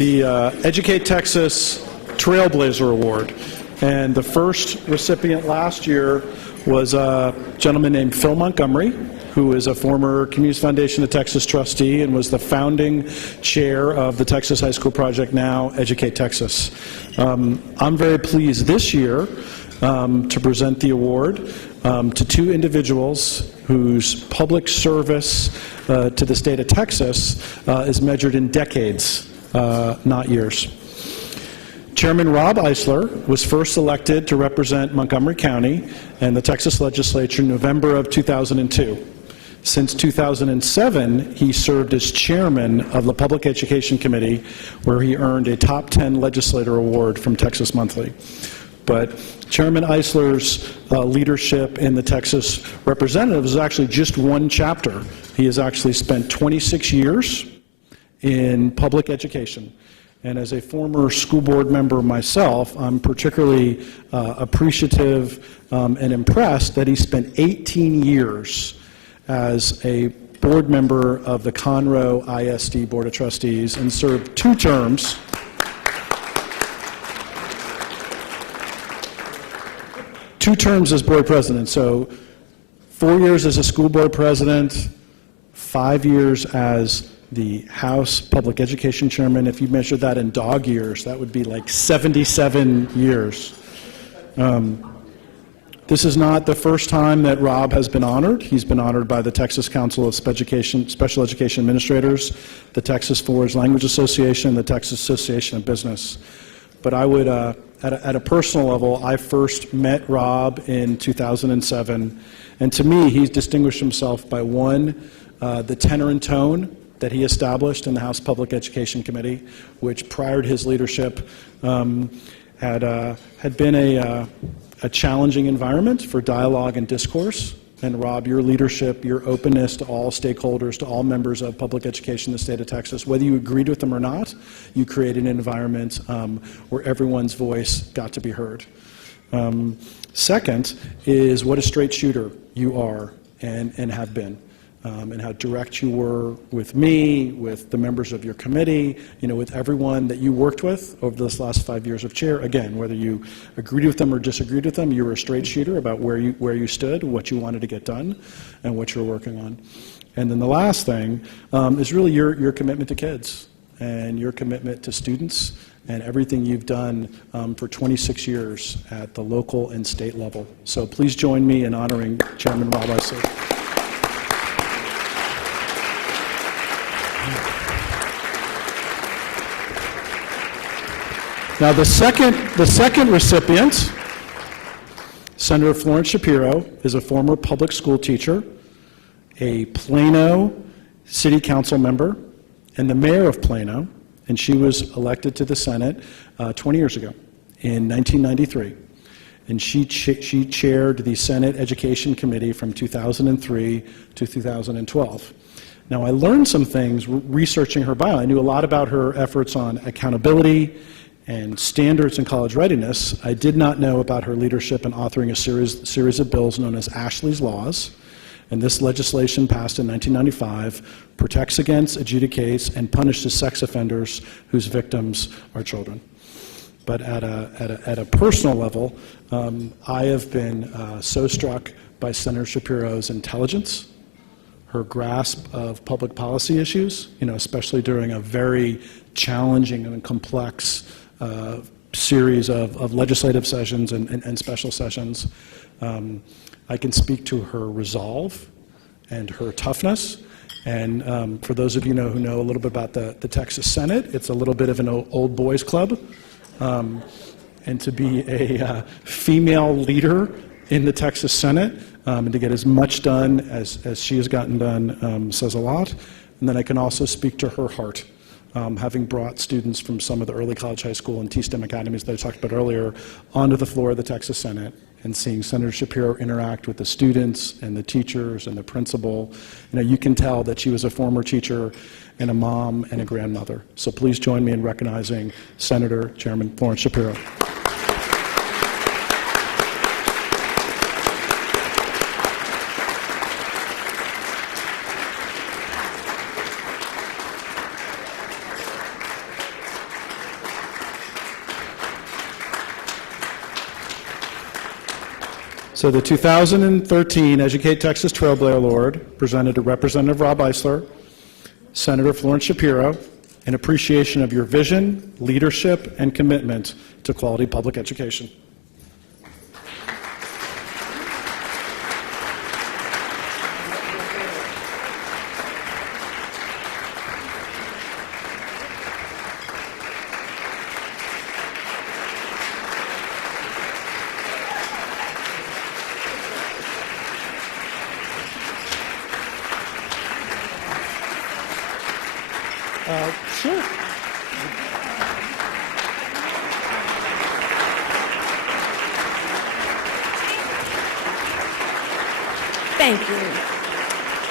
the Educate Texas Trailblazer Award. And the first recipient last year was a gentleman named Phil Montgomery, who is a former Community Foundation of Texas trustee and was the founding chair of the Texas High School Project, now Educate Texas. I'm very pleased this year to present the award to two individuals whose public service to the state of Texas is measured in decades, not years. Chairman Rob Eissler was first elected to represent Montgomery County and the Texas legislature in November of 2002. Since 2007, he served as chairman of the Public Education Committee, where he earned a Top 10 Legislator Award from Texas Monthly. But Chairman Eissler's leadership in the Texas Representatives is actually just one chapter. He has actually spent 26 years in public education. And as a former school board member myself, I'm particularly appreciative and impressed that he spent 18 years as a board member of the Conroe ISD Board of Trustees and served 2 terms. Two terms as board president. So 4 years as a school board president, 5 years as the House Public Education Chairman. If you measure that in dog years, that would be like 77 years. This is not the first time that Rob has been honored. He's been honored by the Texas Council of Special Education Administrators, the Texas Forwards Language Association, the Texas Association of Business. But I would, at a personal level, I first met Rob in 2007, and to me, he's distinguished himself by one, the tenor and tone that he established in the House Public Education Committee, which prior to his leadership had been a challenging environment for dialogue and discourse. And Rob, your leadership, your openness to all stakeholders, to all members of public education in the state of Texas, whether you agreed with them or not, you created an environment where everyone's voice got to be heard. Second is what a straight shooter you are and have been. And how direct you were with me, with the members of your committee, with everyone that you worked with over this last 5 years of chair. Again, whether you agreed with them or disagreed with them, you were a straight shooter about where you stood, what you wanted to get done, and what you're working on. And then the last thing is really your commitment to kids and your commitment to students and everything you've done for 26 years at the local and state level. So please join me in honoring Chairman Rob Eissler. Now, the second recipient, Senator Florence Shapiro, is a former public school teacher, a Plano City Council member, and the mayor of Plano, and she was elected to the Senate 20 years ago, in 1993. And she chaired the Senate Education Committee from 2003 to 2012. Now, I learned some things researching her bio. I knew a lot about her efforts on accountability and standards in college readiness. I did not know about her leadership in authoring a series of bills known as Ashley's Laws. And this legislation, passed in 1995, protects against, adjudicates, and punishes sex offenders whose victims are children. But at a personal level, I have been so struck by Senator Shapiro's intelligence, her grasp of public policy issues, especially during a very challenging and complex series of legislative sessions and special sessions. I can speak to her resolve and her toughness. And for those of you who know a little bit about the Texas Senate, it's a little bit of an old boys club. And to be a female leader in the Texas Senate and to get as much done as she has gotten done says a lot. And then I can also speak to her heart. Having brought students from some of the early college, high school, and T-STEM academies that I talked about earlier onto the floor of the Texas Senate and seeing Senator Shapiro interact with the students and the teachers and the principal, you can tell that she was a former teacher and a mom and a grandmother. So please join me in recognizing Senator Chairman Florence Shapiro. So the 2013 Educate Texas Trailblazer Award presented to Representative Rob Eissler, Senator Florence Shapiro, in appreciation of your vision, leadership, and commitment to quality public education. Sure. Thank you.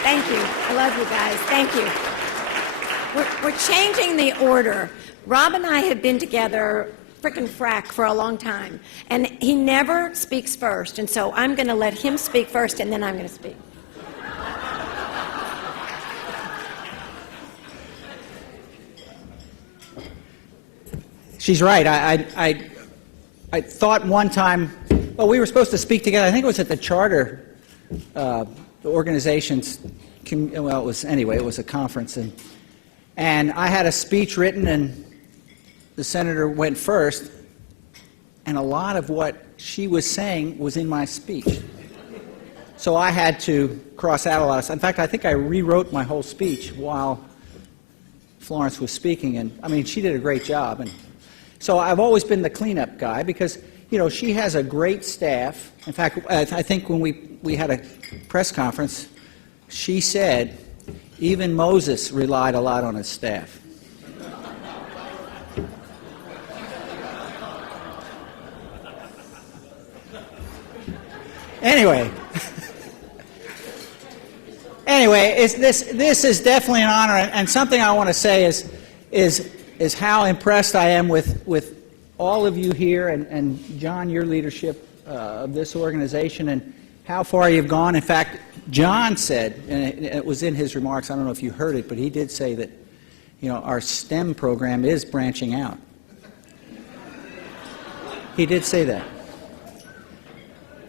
Thank you. I love you guys. Thank you. We're changing the order. Rob and I have been together frickin' frack for a long time, and he never speaks first, and so I'm going to let him speak first, and then I'm going to speak. She's right. I thought one time, well, we were supposed to speak together. I think it was at the charter, the organization's, well, it was a conference. And I had a speech written, and the senator went first. And a lot of what she was saying was in my speech. So I had to cross out a lot of stuff. In fact, I think I rewrote my whole speech while Florence was speaking. And, I mean, she did a great job. And so I've always been the cleanup guy because, you know, she has a great staff. In fact, I think when we had a press conference, she said even Moses relied a lot on his staff. Anyway, this is definitely an honor, and something I want to say is how impressed I am with all of you here, and John, your leadership of this organization, and how far you've gone. In fact, John said, and it was in his remarks, I don't know if you heard it, but he did say that, you know, our STEM program is branching out. He did say that.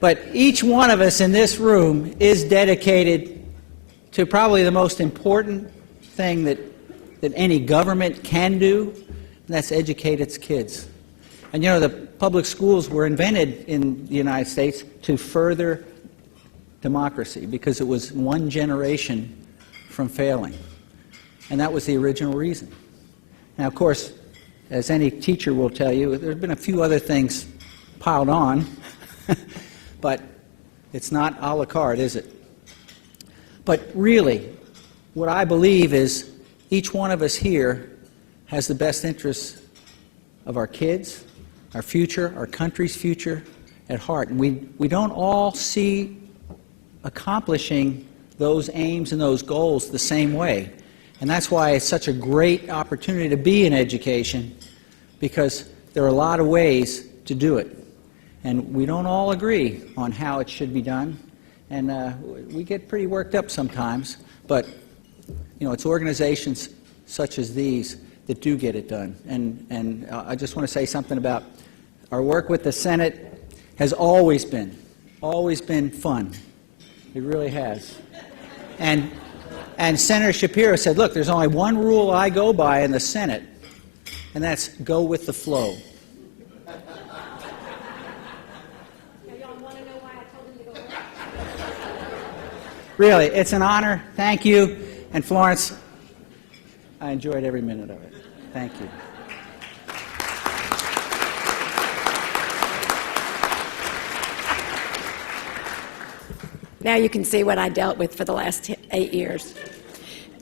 But each one of us in this room is dedicated to probably the most important thing that any government can do, and that's educate its kids. And you know, the public schools were invented in the United States to further democracy because it was one generation from failing. And that was the original reason. Now, of course, as any teacher will tell you, there have been a few other things piled on, but it's not a la carte, is it? But really, what I believe is each one of us here has the best interests of our kids, our future, our country's future at heart. And we don't all see accomplishing those aims and those goals the same way. And that's why it's such a great opportunity to be in education, because there are a lot of ways to do it. And we don't all agree on how it should be done. And we get pretty worked up sometimes, but you know, it's organizations such as these that do get it done. And I just want to say something about our work with the Senate has always been fun. It really has. And Senator Shapiro said, look, there's only one rule I go by in the Senate, and that's go with the flow. Really, it's an honor. Thank you. And Florence, I enjoyed every minute of it. Thank you. Now you can see what I dealt with for the last 8 years.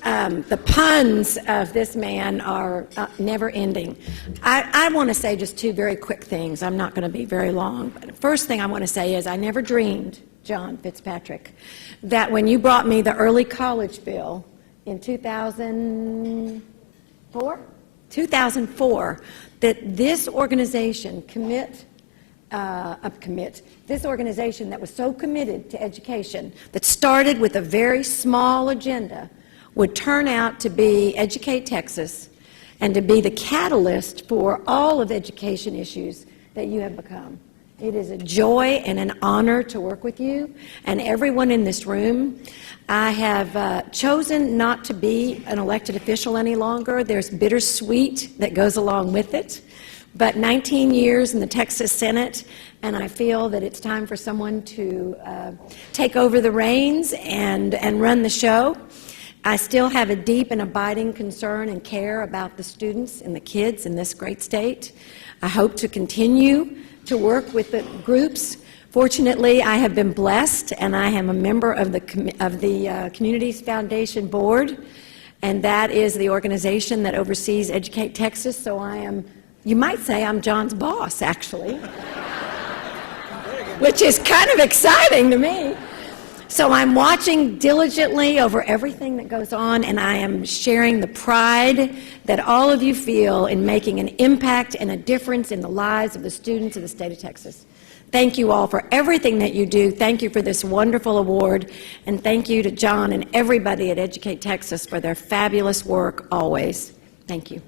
The puns of this man are never ending. I want to say just two very quick things. I'm not going to be very long. But the first thing I want to say is I never dreamed, John Fitzpatrick, that when you brought me the early college bill in 2004, that this organization this organization that was so committed to education, that started with a very small agenda, would turn out to be Educate Texas and to be the catalyst for all of the education issues that you have become. It is a joy and an honor to work with you and everyone in this room. I have chosen not to be an elected official any longer. There's bittersweet that goes along with it. But 19 years in the Texas Senate, and I feel that it's time for someone to take over the reins and run the show. I still have a deep and abiding concern and care about the students and the kids in this great state. I hope to continue to work with the groups. Fortunately, I have been blessed, and I am a member of the Communities Foundation Board, and that is the organization that oversees Educate Texas. So I am, you might say, I'm John's boss, actually, which is kind of exciting to me. So I'm watching diligently over everything that goes on, and I am sharing the pride that all of you feel in making an impact and a difference in the lives of the students of the state of Texas. Thank you all for everything that you do. Thank you for this wonderful award, and thank you to John and everybody at Educate Texas for their fabulous work always. Thank you.